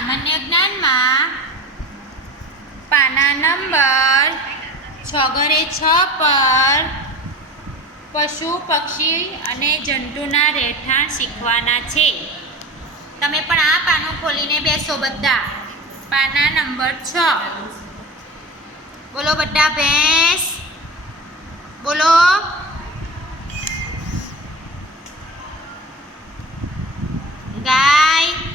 સામાન્ય જ્ઞાનમાં પાના નંબર છગરે છ પર પશુ, પક્ષી અને જંતુના રહેઠાણ શીખવાના છે. તમે પણ આ પાનું ખોલીને બેસો બધા. પાના નંબર છ. બોલો બધા ભેંસ બોલો ગાય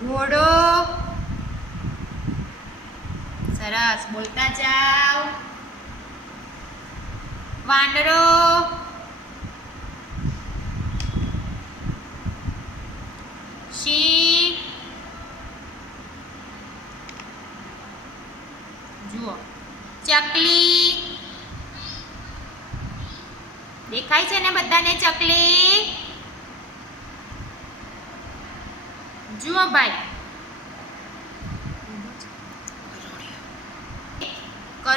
ઘોડો સરસ બોલતા જાઓ. વાંદરો. સિંહ જુઓ. ચકલી. દેખાય છે ને બધાને ચકલી? જુઓ ભાઈ.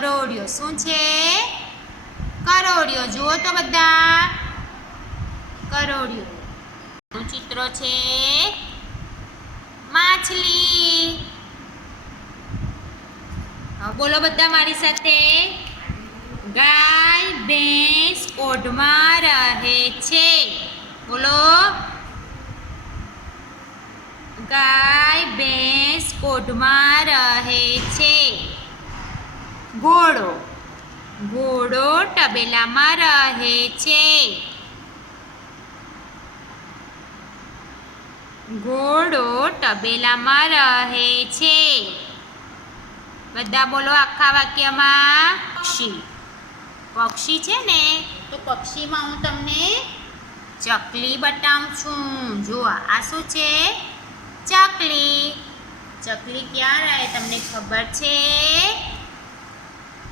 કરોડિયો. શું છે? કરોડિયો. જુઓ તો બધા. કરોડિયો. ચિત્ર છે? માછલી. બોલો બધા મારી સાથે. ગાય, ભેંસ ઓઢમાં રહે છે. બોલો. ગાય, ભેંસ કોઢમાં રહે છે. ઘોડો. ઘોડો તબેલામાં રહે છે. ઘોડો તબેલામાં રહે છે. બધા બોલો આખા વાક્યમાં પક્ષી. પક્ષી છે ને? તો પક્ષીમાં હું તમને ચકલી બતાવું છું. જુઓ, આ શું છે? ચકલી. ચકલી ક્યાં રહે? તમને ખબર છે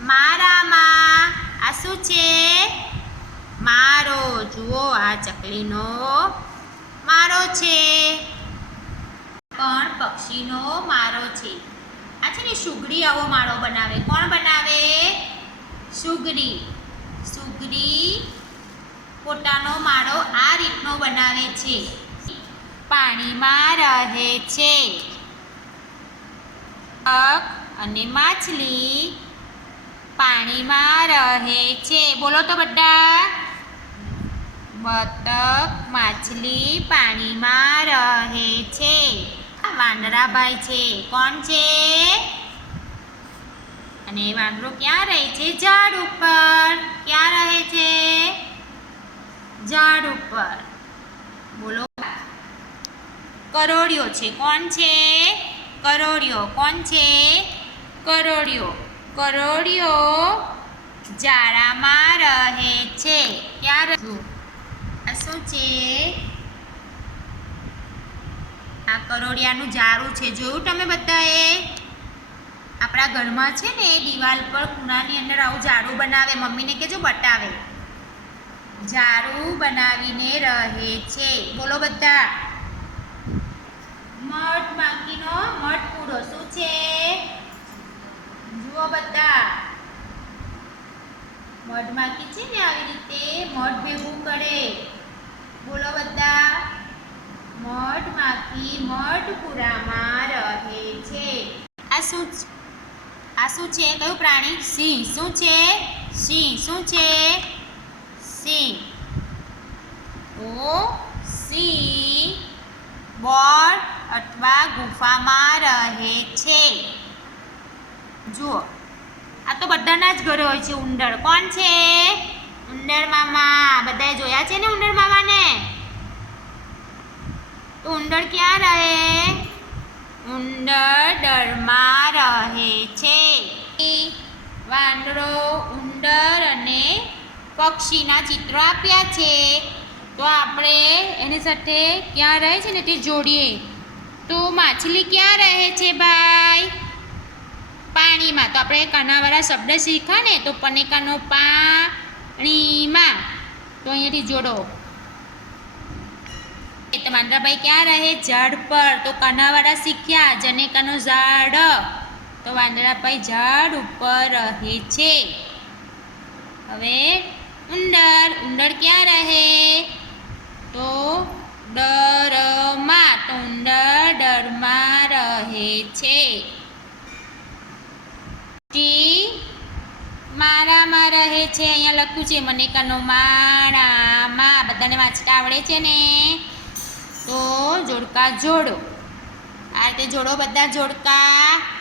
મારામાં આ શું છે મારો જુઓ આ ચકલીનો મારો છે. પણ પક્ષીનો મારો છે. આ છે ને સુગડી આવો માળો બનાવે. કોણ બનાવે? સુગડી. સુગડી પોતાનો માળો આ રીતનો બનાવે છે. પાણીમાં રહે છે. અને માછલી પાણીમાં રહે છે. બોલો તો બધા. બતક માછલી પાણીમાં રહે છે. વાંદરાભાઈ છે. કોણ છે? અને વાંદરો ક્યાં રહે છે? ઝાડ ઉપર. ક્યાં રહે છે? ઝાડ ઉપર. બોલો. કરોડિયો છે. કોણ છે? કરોડિયો કોણ છે? કરોડિયો કરોડિયો જાળામાં રહે છે. ક્યાં રહે જુઓ, આ શું છે? આ કરોડિયાનું જાળું છે. જોયું તમે બધાએ? આપણા ઘરમાં છે ને, દિવાલ પર ખૂણાની અંદર આવું ઝાડું બનાવે. મમ્મીને કેજો બતાવે. ઝાડું બનાવીને રહે છે. બોલો બધા. મઠ બાકીનો મઠ પૂરો. શું છે? જુઓ બધા. મધ માખી છે ને આવી રીતે? મધ ભેગું કરે. બોલો બધા. મઠ માખી મઠપુરામાં રહે છે. આ શું? આ શું છે? કયું પ્રાણી? સિંહ. શું છે? સિંહ. શું છે? સિંહ. તો સિંહ બોર અથવા ગુફામાં રહે છે. જુઓ. આ તો બધાના જ ઘરે હોય છે, ઉંદર. કોણ છે? ઉંદર મામા, બધાએ જોયા છે ને ઉંદર મામાને? તો ઉંદર ક્યાં રહે? ઉંદર દરમાં રહે છે. વાંદરો ઉંદર અને પક્ષીના ચિત્રો આપ્યા છે. તો આપણે એની સાથે ક્યાં રહે છે ને તે જોડીએ. તો માછલી ક્યાં રહે છે ભાઈ? પાણીમાં. તો આપણે કાનાવાળા શબ્દ શીખ્યા ને, તો પનેકાનો પાણીમાં તો અહીંયાથી જોડો. એ વાંદરાભાઈ ક્યાં રહે? ઝાડ પર. તો કાનાવાળા શીખ્યા, જનેકાનો ઝાડ. તો વાંદરાભાઈ ઝાડ ઉપર રહે છે. હવે ઉંદર ઉંદર ક્યાં રહે? તો ડરમાં, તો ઉંદર ડરમાં રહે છે. રહે છે, અહીંયા લખ્યું છે મનિકાનો માળામાં બધાને વાંચતા આવડે છે ને? તો જોડકા જોડો. આ રીતે જોડો બધા જોડકા.